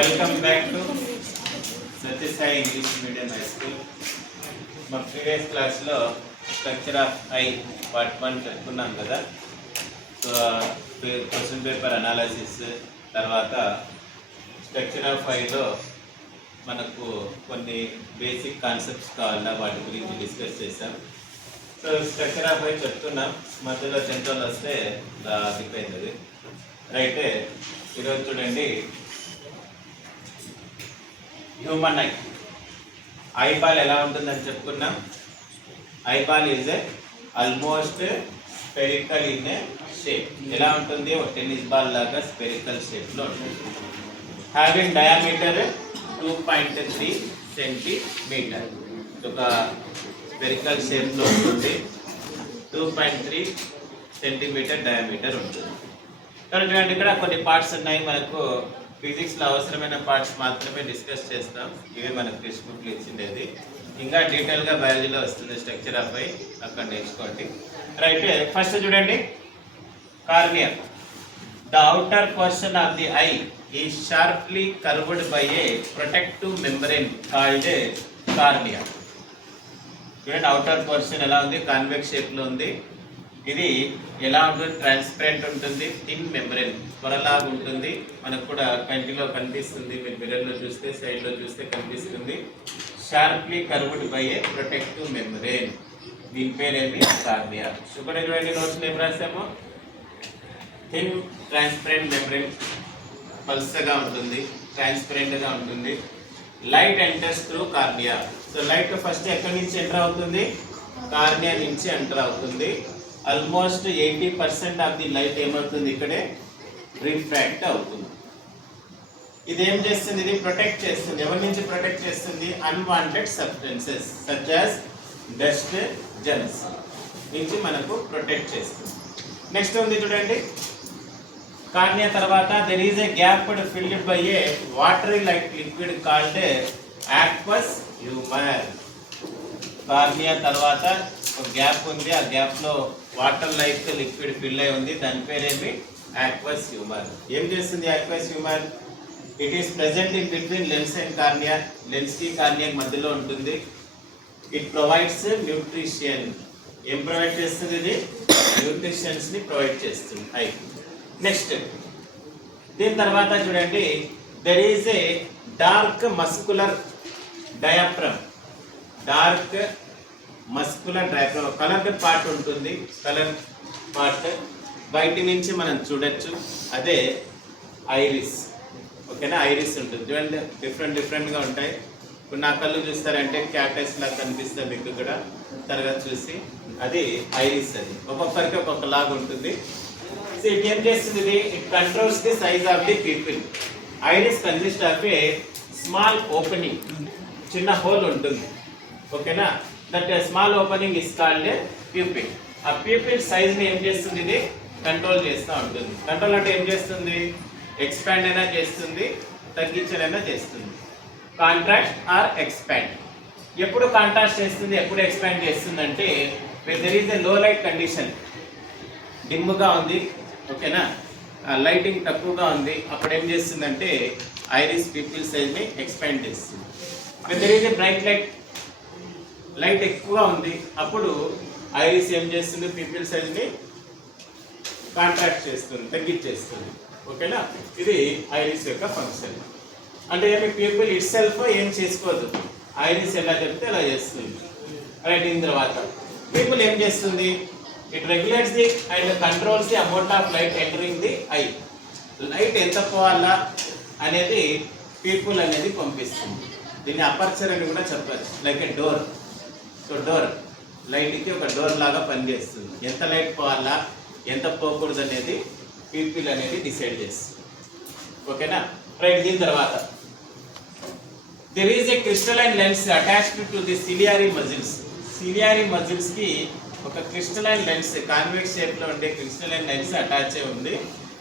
Welcome back to Satyasai English medium high school. మా previous క్లాస్లో structure of eye part 1 చెప్పుకున్నాం కదా. సో క్వశ్చన్ పేపర్ అనాలసిస్ తర్వాత structure of ఐలో మనకు కొన్ని బేసిక్ కాన్సెప్ట్స్ కావాలా, వాటి గురించి డిస్కస్ చేసాం. సో స్ట్రక్చర్ ఆఫ్ ఐ చెప్తున్నాం, మధ్యలో సెంట్రల్ వస్తే ఆగిపోయింది అది. రైటే, ఈరోజు చూడండి, హ్యూమన్ ఐబాల్ ఎలా ఉంటుందని చెప్పుకున్నాం. Eyeball is almost spherical in a shape. ఎలా ఉంటుంది? ఒక టెన్నిస్ బాల్ లాగా స్పెరికల్ షేప్లో ఉంటుంది. Having diameter 2.3 centimetre. ఒక స్పెరికల్ షేప్లో ఉంటుంది. 2.3 సెంటీమీటర్ డయామీటర్ ఉంటుంది. చూడండి, ఇక్కడ కొన్ని పార్ట్స్ ఉన్నాయి. మనకు ఫిజిక్స్లో అవసరమైన పార్ట్స్ మాత్రమే డిస్కస్ చేస్తాం. ఇవి మనకు టెక్స్ట్ బుక్లు ఇచ్చిండేది. ఇంకా డీటెయిల్గా బయాలజీలో వస్తుంది స్ట్రక్చర్ ఆఫ్ ఐ, అక్కడ నేర్చుకోండి. రైట్, ఫస్ట్ చూడండి, cornea. The outer portion of the eye is sharply curved by a protective membrane called cornea. చూడండి, అవుటర్ పోర్షన్ ఎలా ఉంది? కాన్వెక్స్ షేప్లో ఉంది. ఇది ఎలా ఉంటుంది? ట్రాన్స్పరెంట్ ఉంటుంది. థిన్ మెంబ్రేన్, పొరలాగా ఉంటుంది. మనకు కూడా కంటిలో కనిపిస్తుంది, మీరు మిర్రర్లో చూస్తే, సైడ్లో చూస్తే కనిపిస్తుంది. Sharply curved by a protective membrane. దీని పేరేమి? కార్నియా. చూడండి, చూడండి, నోట్స్ ఏం రాసాము? థిన్ ట్రాన్స్పరెంట్ మెంబ్రేన్, పల్సగా ఉంటుంది, ట్రాన్స్పరెంట్గా ఉంటుంది. Light enters through cornea. So light first ఎక్కడి నుంచి ఎంటర్ అవుతుంది? కార్నియా నుంచి ఎంటర్ అవుతుంది. ఆల్మోస్ట్ 80% ఆఫ్ ది లైట్ ఏమవుతుంది? ఇక్కడే రిఫ్రాక్ట్ అవుతుంది. ఇది ఏం చేస్తుంది? ఇది ప్రొటెక్ట్ చేస్తుంది. ఎవరి నుంచి ప్రొటెక్ట్ చేస్తుంది? Unwanted substances such as dust, germs నుంచి మనకు ప్రొటెక్ట్ చేస్తుంది. నెక్స్ట్ ఉంది చూడండి, కార్నియా తర్వాత there is a gap filled by a watery light liquid called aqueous humour. Cornea తర్వాత ఒక గ్యాప్ ఉంది, ఆ గ్యాప్లో వాటర్ లైట్ లిక్విడ్ ఫిల్ అయి ఉంది. దాని పేరేమి? Aqueous humour. ఏం చేస్తుంది aqueous humour? It is present in between lens and cornea. లెన్స్కి కార్నియా మధ్యలో ఉంటుంది. It provides nutrition. ఏం ప్రొవైడ్ చేస్తుంది? ఇది న్యూట్రిషన్స్ని ప్రొవైడ్ చేస్తుంది ఐ. నెక్స్ట్ దీని తర్వాత చూడండి, there is a dark muscular diaphragm. Dark muscular diaphragm, coloured part ఉంటుంది. కలర్ పార్ట్ బయట నుంచి మనం చూడొచ్చు. అదే ఐరిస్. ఓకేనా? ఐరిస్ ఉంటుంది. చూడండి, డిఫరెంట్గా ఉంటాయి. ఇప్పుడు నా కళ్ళు చూస్తారంటే క్యాటస్ లాగా కనిపిస్తుంది మీకు కూడా తర్వాత చూసి. అది ఐరిస్. అది ఒక్కొక్కరికి ఒక్కొక్క లాగా ఉంటుంది. సో ఇట్ ఏం చేస్తుంది? ఇది it controls the size of the people. Iris consist of a small opening, చిన్న హోల్ ఉంటుంది. ఓకేనా? That small opening is called pupil. ఆ ప్యూపిల్ సైజ్ ని ఏం చేస్తుంది? ఇది కంట్రోల్ చేస్తూ ఉంటుంది. కంట్రోల్ అంటే ఏం చేస్తుంది? ఎక్స్పాండ్ అయినా చేస్తుంది, తగ్గించడైనా చేస్తుంది. Contract are expand. ఎప్పుడు కాంట్రాస్ట్ చేస్తుంది, ఎప్పుడు ఎక్స్పాండ్ చేస్తుంది అంటే దెర్ ఈజ్ ఎ లో లైట్ కండిషన్, డిమ్గా ఉంది. ఓకేనా? లైటింగ్ తక్కువగా ఉంది. అప్పుడు ఏం చేస్తుందంటే ఐరిస్ ప్యూపిల్ సైజ్ ని ఎక్స్పాండ్ చేస్తుంది. There is a bright light, light ఎక్కువగా ఉంది. అప్పుడు ఐరిస్ ఏం చేస్తుంది? పీపుల్ సైజ్ని కాంట్రాక్ట్ చేస్తుంది, తగ్గించేస్తుంది. ఓకేనా? ఇది ఐరిస్ యొక్క ఫంక్షన్. అంటే ఏమి? పీపుల్ ఇట్ సెల్ఫ్ ఏం చేసుకోదు, ఐరిస్ ఎలా చెప్తే అలా చేస్తుంది. రైట్. దీని తర్వాత పీపుల్ ఏం చేస్తుంది? It regulates the and controls the amount of light entering the I. Light ఎంత పోవాలా అనేది పీపుల్ అనేది పంపిస్తుంది. దీన్ని అపర్చర్ అని కూడా చెప్పచ్చు, like a door. So door లైట్కి ఒక డోర్ లాగా పనిచేస్తుంది. ఎంత లైట్ పోవాలా, ఎంత పోకూడదు అనేది పీపుల్ అనేది డిసైడ్ చేస్తుంది. ఓకేనా? రైట్. దీని తర్వాత there is a crystalline lens attached to the ciliary muscles. Ciliary మజిల్స్కి ఒక క్రిస్టలైన్ లెన్స్, కాన్వెక్స్ షేప్లో ఉండే క్రిస్టలైన్ లెన్స్ అటాచ్ అయి ఉంది.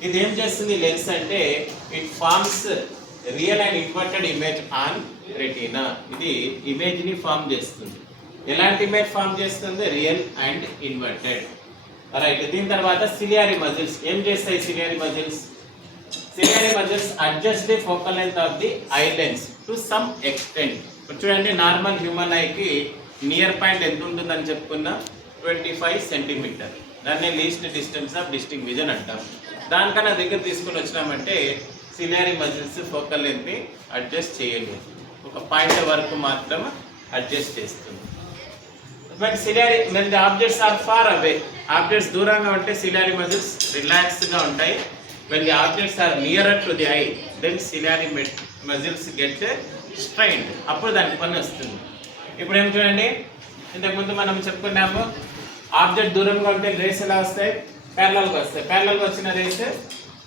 ఇది ఏం చేస్తుంది లెన్స్ అంటే? It forms real and inverted image on retina. ఇది ఇమేజ్ని ఫార్మ్ చేస్తుంది. ఎలాంటి ఇమేజ్ ఫార్మ్ చేస్తుంది? Real and inverted. రైట్. దీని తర్వాత సిలియరీ మజిల్స్ ఏం చేస్తాయి? Ciliary muscles ciliary muscles adjust the focal length of the eye lens to some extent. చూడండి నార్మల్ హ్యూమన్ ఐకి నియర్ పాయింట్ ఎంత ఉంటుందని చెప్పుకున్నా 25 సెంటీమీటర్. దాన్ని least distance of distinct vision అంటాం. దానికన్నా దగ్గర తీసుకొని వచ్చినామంటే సిలియరీ మజిల్స్ ఫోకల్ లెంత్ని అడ్జస్ట్ చేయలేదు, ఒక పాయింట్ వరకు మాత్రం అడ్జస్ట్ చేస్తుంది. when the objects are far away, objects దూరంగా ఉంటే సిలియరీ మజిల్స్ రిలాక్స్గా ఉంటాయి. when the objects are nearer to the eye, then ciliary muscles get strained. అప్పుడు దానికి పని వస్తుంది. ఇప్పుడు ఏం చూడండి, ఇంతకుముందు మనం చెప్పుకున్నాము ఆబ్జెక్ట్ దూరంగా ఉంటే రేస్ ఎలా వస్తాయి, ప్యారలల్గా వస్తాయి. ప్యారలల్గా వచ్చిన రేస్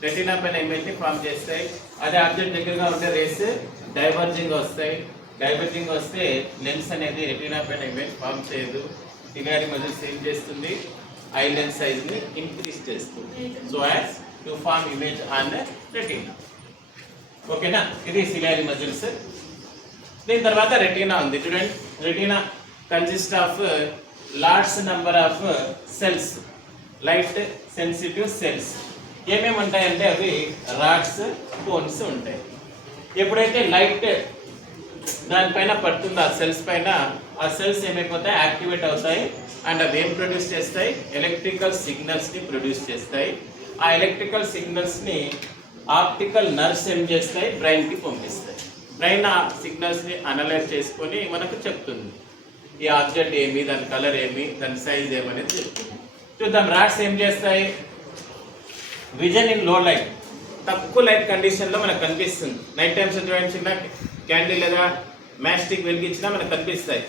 రెటీనా పైన ఇమేజ్ని ఫామ్ చేస్తాయి. అదే ఆబ్జెక్ట్ దగ్గరగా ఉంటే రేస్ డైవర్జింగ్ వస్తాయి. డైవర్జింగ్ వస్తే లెన్స్ అనేది రెటీనా పైన ఇమేజ్ ఫామ్ చేయదు. సిలియరీ మజిల్స్ ఏం చేస్తుంది, ఐ లెన్స్ సైజ్ని ఇంక్రీజ్ చేస్తుంది so as to form image on retina. ఓకేనా, ఇది సిలియరీ మజిల్స్. దీని తర్వాత రెటీనా ఉంది చూడండి. Retina consist of large number of cells, light sensitive cells. ఏమేమి ఉంటాయంటే అవి రాడ్స్, కోన్స్ ఉంటాయి. ఎప్పుడైతే లైట్ దానిపైన పడుతుందో ఆ సెల్స్ పైన, ఆ సెల్స్ ఏమైపోతాయి, యాక్టివేట్ అవుతాయి. అండ్ అవి ఏం ప్రొడ్యూస్ చేస్తాయి, ఎలక్ట్రికల్ సిగ్నల్స్ని ప్రొడ్యూస్ చేస్తాయి. ఆ ఎలక్ట్రికల్ సిగ్నల్స్ని ఆప్టికల్ నర్వ్స్ ఏం చేస్తాయి, బ్రెయిన్కి పంపిస్తాయి. బ్రెయిన్ ఆ సిగ్నల్స్ని అనలైజ్ చేసుకొని మనకు చెప్తుంది ఈ ఆబ్జెక్ట్ ఏమి, దాని కలర్ ఏమి, దాని సైజ్ ఏమనేది చెప్తుంది. చూద్దాం, రాడ్స్ ఏం చేస్తాయి, విజన్ ఇన్ లో లైట్, తక్కువ లైట్ కండిషన్లో మనకు కనిపిస్తుంది. నైట్ టైమ్స్ చూడండి, చిన్న క్యాండిల్ లేదా మ్యాచ్ స్టిక్ వెలిగించినా మనకు కనిపిస్తాయి.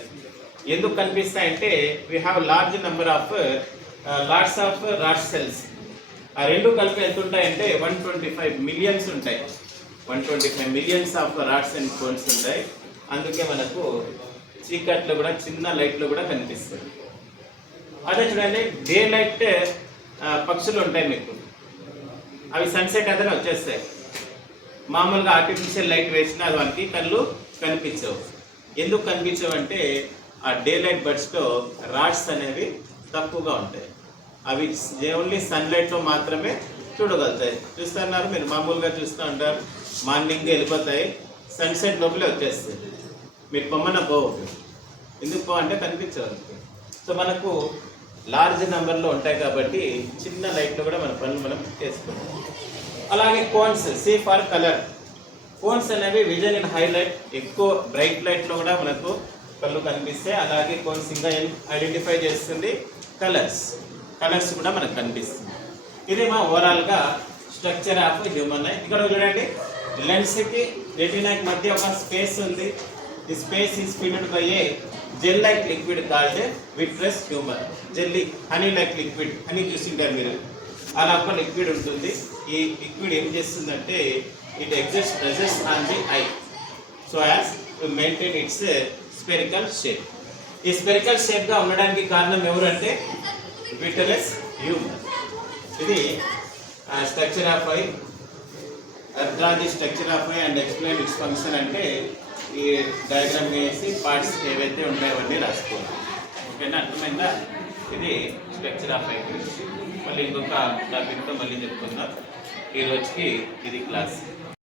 ఎందుకు కనిపిస్తాయి అంటే we have large number of lots of rod cells. ఆ రెండు కలిపి ఎంత ఉంటాయంటే 125 మిలియన్స్ ఉంటాయి. 125 millions of rods and cones ఉంటాయి. అందుకే మనకు చీకట్లో కూడా చిన్న లైట్లో కూడా కనిపిస్తుంది. అదే చూడండి, డే లైట్ పక్షులు ఉంటాయి మీకు, అవి సన్సెట్ అదే వచ్చేస్తాయి. మామూలుగా ఆర్టిఫిషియల్ లైట్ వేసినా వాళ్ళకి కళ్ళు కనిపించవు. ఎందుకు కనిపించవు అంటే ఆ డే లైట్ బడ్స్లో రాడ్స్ అనేవి తక్కువగా ఉంటాయి. అవి ఓన్లీ సన్లైట్లో మాత్రమే చూడగలుగుతాయి. చూస్తున్నారు మీరు, మామూలుగా చూస్తూ ఉంటారు, మార్నింగ్ వెళ్ళిపోతాయి, సన్సెట్ లోపలే వచ్చేస్తాయి. మీరు పొమ్మన పోవు, ఎందుకు పో అంటే కనిపించవు. సో మనకు లార్జ్ నెంబర్లో ఉంటాయి కాబట్టి చిన్న లైట్లో కూడా మన పనులు మనం చేసుకుంటాం. అలాగే cones, C for colour. Cones అనేవి విజన్ ఇన్ హైలైట్, ఎక్కువ బ్రైట్ లైట్లో కూడా మనకు కళ్ళు కనిపిస్తాయి. అలాగే కోన్స్ ఇంకా ఏం ఐడెంటిఫై చేస్తుంది, కలర్స్ కూడా మనకు కనిపిస్తుంది. ఇది మా ఓవరాల్గా స్ట్రక్చర్ ఆఫ్ హ్యూమన్ ఐ. ఇక్కడ చూడండి, లెన్స్కి రెటీనాకి మధ్య ఒక స్పేస్ ఉంది. The space is filled by a gel like liquid called vitreous humour. Jelly, honey like liquid, honey చూసింటారు మీరు, అలా ఒక లిక్విడ్ ఉంటుంది. ఈ లిక్విడ్ ఏం చేస్తుందంటే it exerts pressure on the eye so as to maintain its spherical shape. ఈ spherical షేప్గా ఉండడానికి కారణం ఎవరంటే విట్రస్ హ్యూమర్. ఇది structure of eye. Draw the structure of eye and explain its function అంటే ఈ డయాగ్రామ్ వేసి పార్ట్స్ ఏవైతే ఉంటాయో అవన్నీ రాసుకోవాలి. ఓకేనా, అర్థమైందా? ఇది స్ట్రక్చర్ ఆఫ్ ఐ గురించి. మళ్ళీ ఇంకొక టాపిక్తో మళ్ళీ చెప్పుకుందాం. ఈ రోజుకి ఇది క్లాస్.